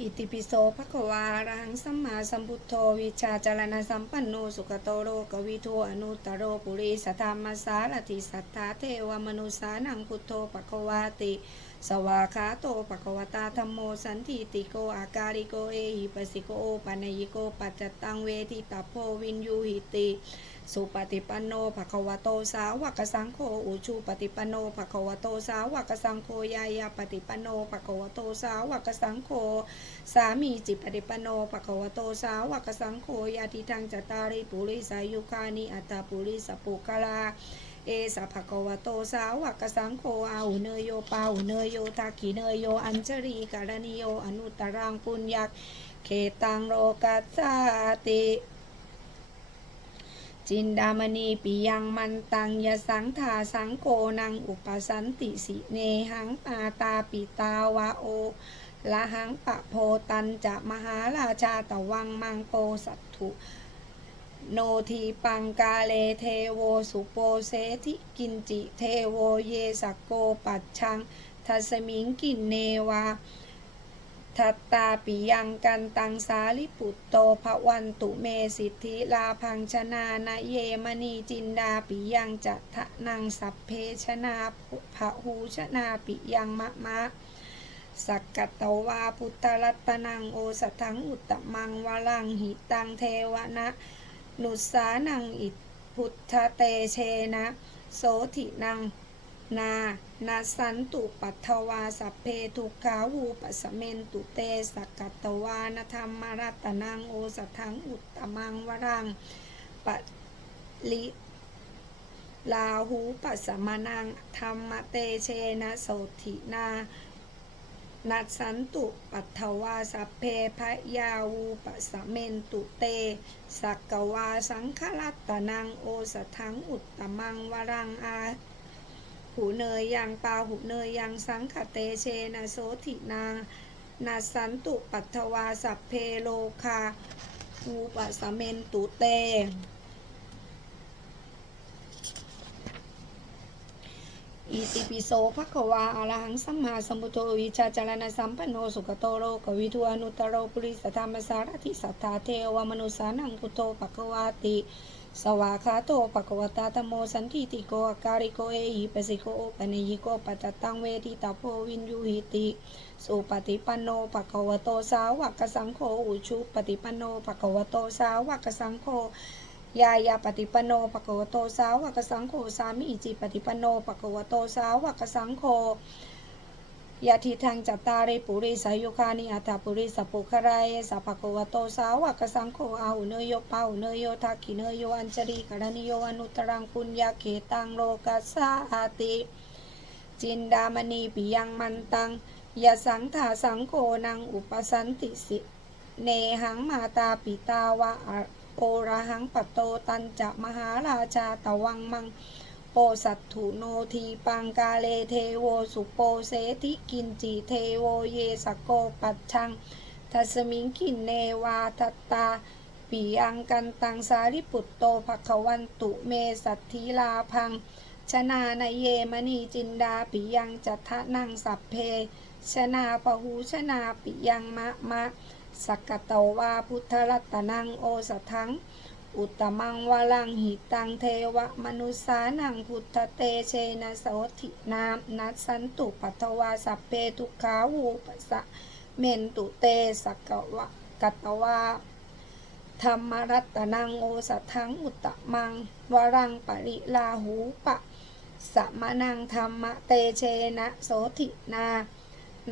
อิติปิโสภควารังสัมมาสัมพุทโธวิชาจารณสัมปันโนสุขโตโรกวิทูอนุตตโรปุริสธรรมสารติสัทธาเทวมนุสานังพุทโธภควาติ สวากาโตภควตาธรรมโมสันติติโกอาการิโกเอหิปสิโกปันญิโกปัจจตังเวทิตาโพวินยูหิติสุปฏิปันโนภควโตสาวกสังโฆอุชูปฏิปันโนภควโตสาวกสังโฆยายาปฏิปันโนภควโตสาวกสังโฆสามีจิตปฏิปันโนภควโตสาวกสังโฆยาติทังจตาริปุริสายุคานิอัตตาปุริสปุกลา เอสะภะคะวะโตสาวกสังโฆอาหุเนยโยปาหุเนยโยทักขิเนยโยอัญชรีการณิโยอนุตตรังปุญญักเขตังโลกัสสาติจินดามณีปิยังมันตังยสังธาสังโกนังอุปสันติสิเนหังปาตาปิตาวะโอละหังปะโพตันจะมหาราชาตวังมังโปสัตถุ โนทีปังกาเลเทโวสุโปเสธิกินจิเทโวเยสกโกปัจชังทัสมิงกินเนวาทัตตาปิยังกันตังสาลิปุตโตภวันตุเมสิทธิลาพังชนานเยมณีจินดาปิยังจัทะนังสัพเพชนาภหูชนาปิยังมะมะสักกัตตวาพุทธรัตนังโอสถังอุตตมังวลังหิตังเทวนะ หนุสานังอิพุทธเตเชนะ โสถินังนานาสันตุปัทถวาสัพเพทุกขาวูปัสเมนตุเตสกกัตวานธรรมรัตนังโอสถังอุตตมังวรังปะลิลาหูปัสมานังธรรมเตเชนะโสถินา นัสันตุปัทวาสัพเพพะยาวูปสเมนตุเต สักวาสังฆรัตนังโอสถังอุตตมังวรังอาหูเนยยังปาหูเนยยังสังขเตเชนะโสถินางนัสันตุปัทวาสัพเพโลคาหูปสเมนตุเต อิติปิโสภควาอรหังสัมมาสัมพุทโธวิชาจารณสัมปันโนสุขโตโลกวิทูอนุตโรปุริสธรรมสารทิสัทธาเทวมนุสานังพุทโธภควาติ สวากขาโตภควตาธโมสันทิติโกอาการิโกเอหิปสิโกโอปัญญิโกปัจจตังเวทิตาโพวินยูหิติสุปฏิปันโนภควโตสาวกสังโฆอุชุปฏิปันโนภควโตสาวกสังโฆ ยายาปฏิปโนภควโตสาวกสังโฆสามีอิจิปฏิปโนภควโตสาวกสังโฆยะทิทังจัตตาริปุริสายุคานิอัตถปุริสปุครายสัพพควโตสาวกสังโฆอาหุเนยโยปาหุเนยโยทักขิเนโยอัญชลีกรณิโยอนุตรังปุญญาเขตังโลกัสสาติ จินดามณีปิยังมันตังยะสังธาสังโฆนังอุปสันติสิเนหังมาตาปิตาวะ โอระหังปะโตตันจะมหาราชาตะวังมัง โปสัตถุโนทีปังกาเลเทโวสุโปเสธิกินจิเทโวเยสโกปัจชังทัสมิงกินเนวาทัตตาปิยังกันตังสาริปุตโตภควันตุเมสัทธิลาพัง ชนานาเยมณีจินดาปิยังจัทะนังสัพเพ ชนาปหูชนาปิยังมะมะ สักกตวาพุทธรัตนังโอสถัง อุตมังวลังหิตังเทวมนุสานังพุทธเตเชนะโสธินามนัสสันตุปัทวาสัพเพทุขาวูปัสสะเมนตุเตสักกวะกัตวาธรรมรัตนังโอสถังอุตตมังวรังปริลาหูปะ สมนังธรรมเตเชนะโสธินา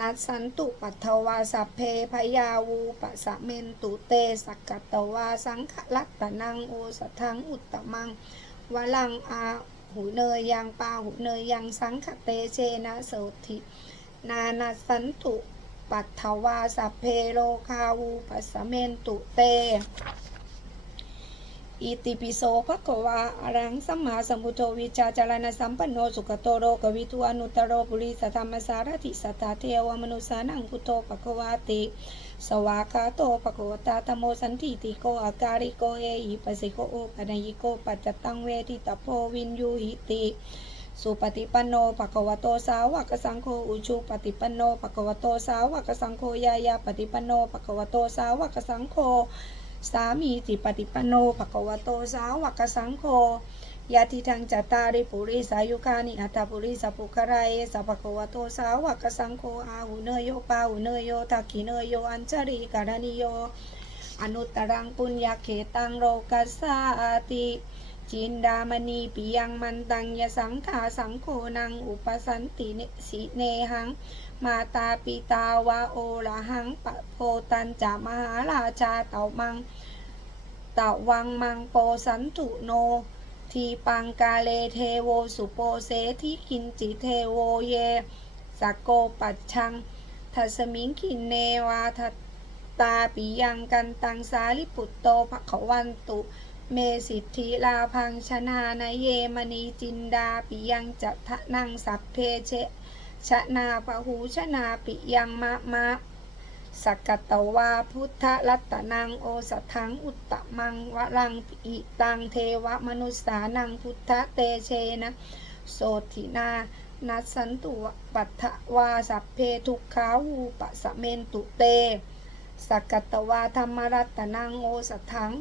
นัสสันตุปัทถวาสัพเพพยาวูปะสะเมนตุเตสักกัตตวาสังขลัตตนังโอสถังอุตตมังวลังอาหูเนยยังปาหูเนยยังสังขเตเชนะโสธินานัสสันตุปัทถวาสัพเพโลคาวูปะสะเมนตุเต อิติปิโสภควาอรังสัมมาสัมพุทโธวิชาจารณสัมปันโนสุขโตโรกวิทูอนุตโรปุริสธรรมสารติสัทธาเทวมนุสานังพุทโธภควาติ สวากาโตภควตาธโมสันติติโกอาการิโกเอหิปัสสิโกโอปัญญิโกปัจจตังเวทิตาโพวินยูหิติสุปฏิปันโนภะคะวะโตสาวกสังโฆอุชุปฏิปันโนภะคะวะโตสาวกสังโฆยายาปฏิปันโนภะคะวะโตสาวกสังโฆ สามีติปฏิปันโนภะควโตสาวกสังโฆยะทิทังจัตตาริปุริสายุคานิอัตตปุริสปุคารายสัพพะควโตสาวกสังโฆอาหุเนโยปาหุเนโยทักขิเนโยอัญชริการณิโยอนุตตรังปุญญาเขตังโลกัสสาติ จินดามณีปิยังมันตังยสังขาสังโฆนัง อุปสันติเนสิเนหัง มาตาปิตาวาโอระหังปะโพตันจามหาราชาเต่ามังเต่าวังมังโปสันตุโน ทีปังกาเลเทโวสุโปเสทิคินจิเทโวเยสกโกปัจชังทัสมิงคินเนวาทตาปิยังกันตังสาลิปุตโตภะขวันตุ เมสิทธิลาพังชนานเยมณีจินดาปิยังจัทะนังสัพเพเชชนาปหูชนาปิยังมะมะสักกตวาพุทธรัตนังโอสถังอุตตมังวรังอิตังเทวมนุสสานังพุทธเตเชนะโสทินานัสันตุปัฏฐวาสัพเพทุกขาวูปะสะเมนตุเต สักกตวาธรรมรัตนังโอสถัง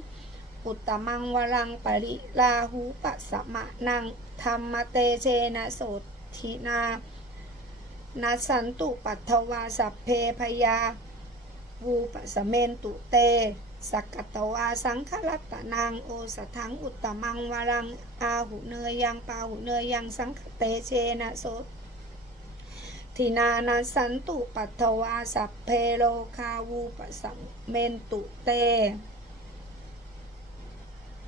อุตมังวรังปริลาหูปัสมะนังธรรมเตเชนะโสทินานัสันตุปัทวาสัพเพพยาวูปสเมนตุเต สักกตวาสังขรัตนังโอสถังอุตตมังวรังอาหุเนยยังปาหุเนยยังสังคเตเชนะโสทินานัสันตุปัทวาสัพเพโลคาวูปสสะเมนตุเต